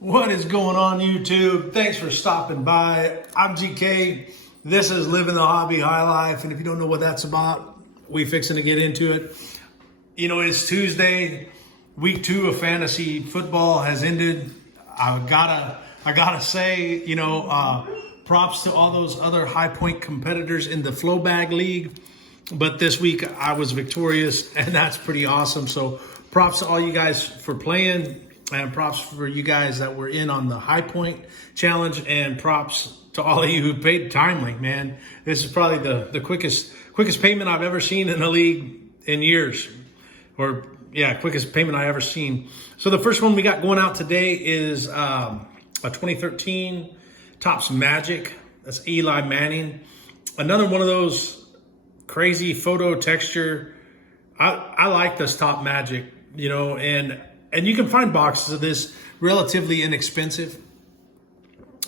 What is going on, YouTube? Thanks for stopping by. I'm GK. This is Living the Hobby High Life, and if you don't know what that's about, we fixing to get into it. You know, it's Tuesday. Week 2 of fantasy football has ended. I gotta say, props to all those other High Point competitors in the Flow Bag League. But this week I was victorious, and that's pretty awesome. So props to all you guys for playing. And props for you guys that were in on the High Point Challenge, and props to all of you who paid timely, man. This is probably the quickest payment I've ever seen in the league in years. Quickest payment I ever seen. So the first one we got going out today is a 2013 Topps Magic. That's Eli Manning. Another one of those crazy photo texture. I like this Top Magic, and you can find boxes of this relatively inexpensive.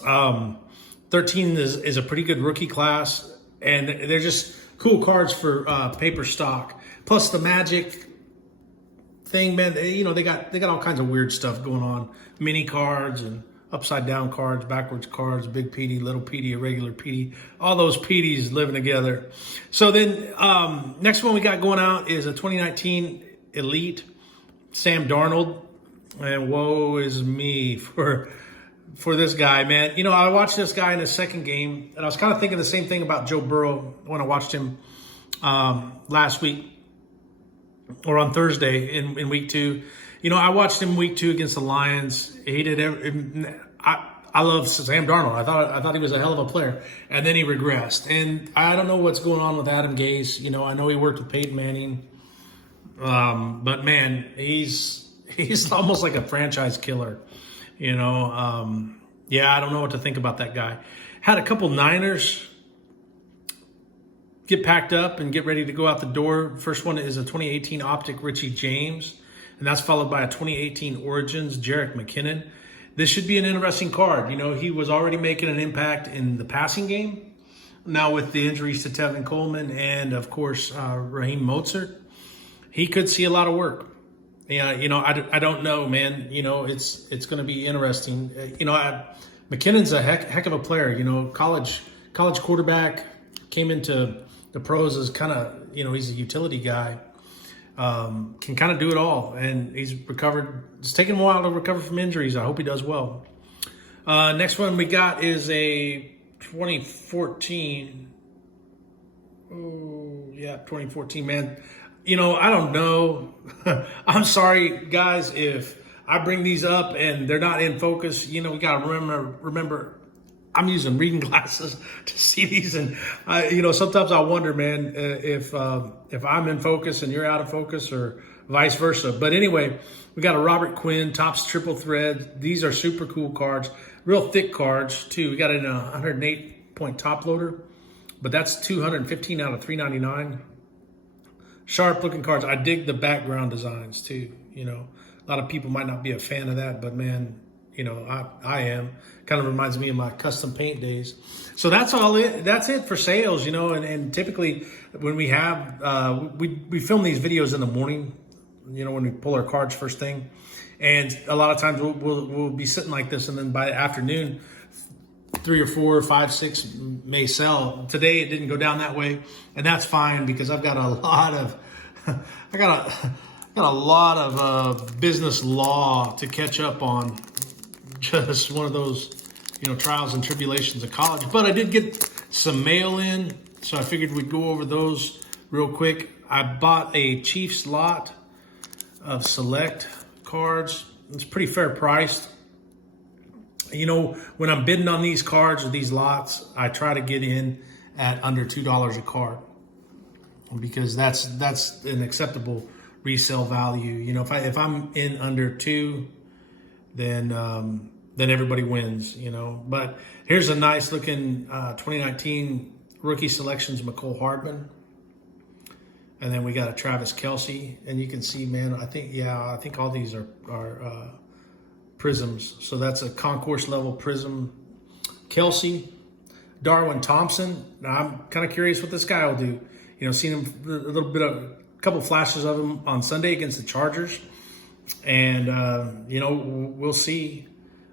13 is a pretty good rookie class, and they're just cool cards for paper stock. Plus the Magic thing, man, they got all kinds of weird stuff going on. Mini cards and upside down cards, backwards cards, big PD, little PD, irregular PD, all those PDs living together. So then next one we got going out is a 2019 Elite Sam Darnold, and woe is me for this guy, man. I watched this guy in his second game, and I was kind of thinking the same thing about Joe Burrow when I watched him last week or on Thursday in week 2. I watched him week 2 against the Lions. He did I love Sam Darnold. I thought he was a hell of a player, and then he regressed. And I don't know what's going on with Adam Gase. I know he worked with Peyton Manning. But man, he's almost like a franchise killer, I don't know what to think about that guy. Had a couple Niners get packed up and get ready to go out the door. First one is a 2018 Optic Richie James, and that's followed by a 2018 Origins Jerick McKinnon. This should be an interesting card. He was already making an impact in the passing game. Now with the injuries to Tevin Coleman and of course Raheem Mostert, he could see a lot of work. Yeah, I don't know, man. It's going to be interesting. McKinnon's a heck of a player. College quarterback, came into the pros as kind of, he's a utility guy. Can kind of do it all, and he's recovered. It's taken a while to recover from injuries. I hope he does well. Next one we got is a 2014. Oh, yeah, 2014, man. I don't know. I'm sorry, guys, if I bring these up and they're not in focus. We got to remember, I'm using reading glasses to see these. And, sometimes I wonder, man, if I'm in focus and you're out of focus or vice versa. But anyway, we got a Robert Quinn, Topps Triple Thread. These are super cool cards. Real thick cards, too. We got it in a 108-point top loader. But that's 215 out of 399. Sharp looking cards. I dig the background designs too. A lot of people might not be a fan of that, but man, I am. Kind of reminds me of my custom paint days. So that's it for sales, and typically when we have, we film these videos in the morning, when we pull our cards first thing. And a lot of times we'll be sitting like this, and then by afternoon, 3 or 4, 5, 6 may sell. Today it didn't go down that way, and that's fine because I've got a lot of business law to catch up on. Just one of those trials and tribulations of college. But I did get some mail in, so I figured we'd go over those real quick. I bought a Chiefs lot of select cards. It's pretty fair priced. When I'm bidding on these cards or these lots, I try to get in at under $2 a card because that's an acceptable resale value. If I'm in under 2, then everybody wins. But here's a nice looking 2019 rookie selections McCole Hardman, and then we got a Travis Kelce, and you can see, man, I think all these are prisms. So that's a concourse level prism. Kelce, Darwin Thompson. Now I'm kind of curious what this guy will do. Seen him a couple flashes of him on Sunday against the Chargers, and we'll see.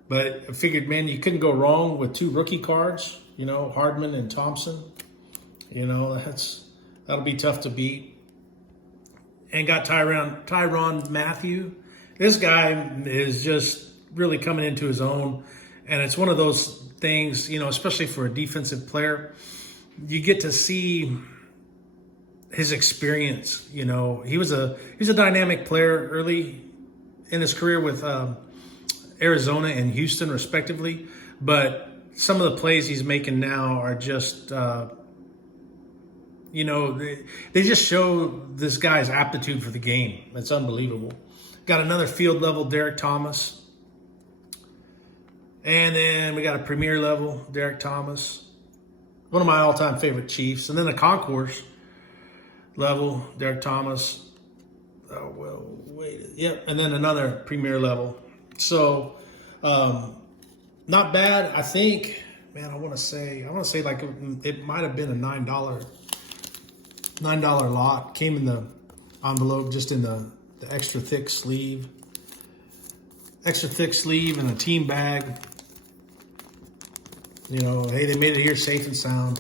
But I figured, man, you couldn't go wrong with 2 rookie cards, Hardman and Thompson. That'll be tough to beat. And got Tyrann Mathieu. This guy is just really coming into his own. And it's one of those things, especially for a defensive player, you get to see his experience. He was a dynamic player early in his career with Arizona and Houston, respectively. But some of the plays he's making now are just, they just show this guy's aptitude for the game. It's unbelievable. Got another field level Derek Thomas. And then we got a premier level Derek Thomas. One of my all-time favorite Chiefs. And then a concourse level Derek Thomas. Oh, well, wait. Yep. And then another premier level. So, not bad. I think, man, I want to say like it might have been a $9 lot. Came in the envelope, just in the extra thick sleeve. Extra thick sleeve and a team bag. Hey, they made it here safe and sound.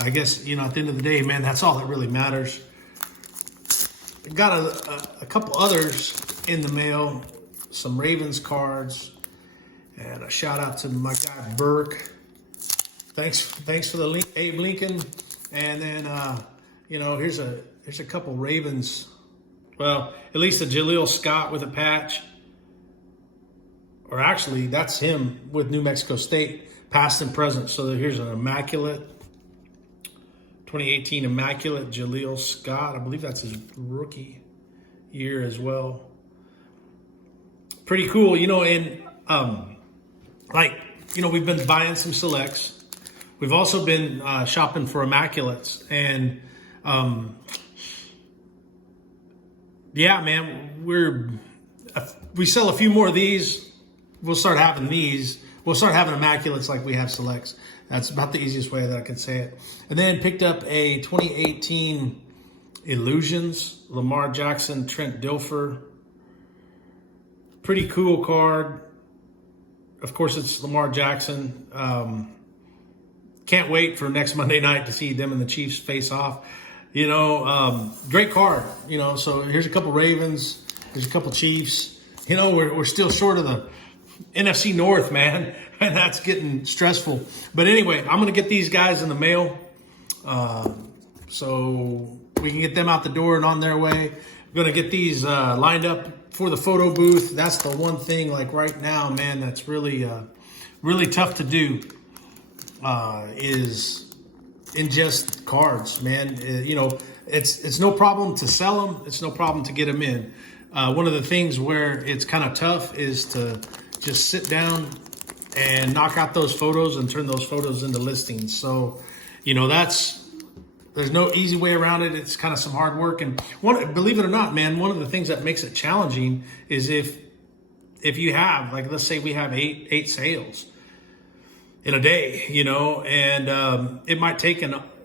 I guess, at the end of the day, man, that's all that really matters. Got a couple others in the mail. Some Ravens cards. And a shout out to my guy, Burke. Thanks for the link, Abe Lincoln. And then, here's a couple Ravens. Well, at least a Jaleel Scott with a patch. Or actually, that's him with New Mexico State, past and present. So here's an immaculate, 2018 immaculate Jaleel Scott. I believe that's his rookie year as well. Pretty cool, and we've been buying some selects. We've also been shopping for immaculates, and yeah, man, we sell a few more of these. We'll start having these. We'll start having immaculates like we have selects. That's about the easiest way that I can say it. And then picked up a 2018 Illusions, Lamar Jackson, Trent Dilfer. Pretty cool card. Of course, it's Lamar Jackson. Can't wait for next Monday night to see them and the Chiefs face off. Great card. So here's a couple Ravens. Here's a couple Chiefs. We're still short of the NFC North, man, and that's getting stressful. But anyway, I'm going to get these guys in the mail so we can get them out the door and on their way. I'm going to get these lined up for the photo booth. That's the one thing, like right now, man, that's really tough to do is ingest cards, man. It's no problem to sell them. It's no problem to get them in. One of the things where it's kind of tough is to just sit down and knock out those photos and turn those photos into listings. So, there's no easy way around it. It's kind of some hard work. And believe it or not, man, one of the things that makes it challenging is if you have, like, let's say we have eight sales in a day, and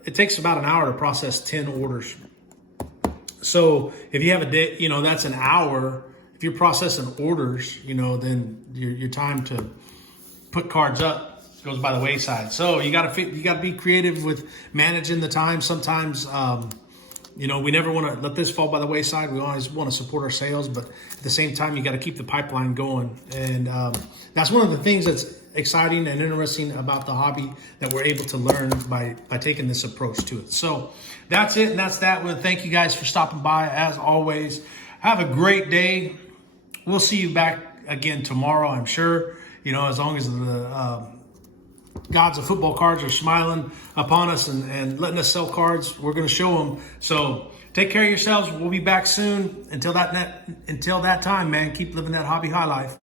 it takes about an hour to process 10 orders. So if you have a day, that's an hour. If you're processing orders, then your time to put cards up goes by the wayside. So you got to be creative with managing the time. Sometimes, we never want to let this fall by the wayside. We always want to support our sales, but at the same time, you got to keep the pipeline going. And that's one of the things that's exciting and interesting about the hobby that we're able to learn by taking this approach to it. So that's it, and that's that. Well, thank you guys for stopping by. As always, have a great day. We'll see you back again tomorrow, I'm sure. As long as the gods of football cards are smiling upon us and letting us sell cards, we're going to show them. So take care of yourselves. We'll be back soon. Until that time, man, keep living that hobby high life.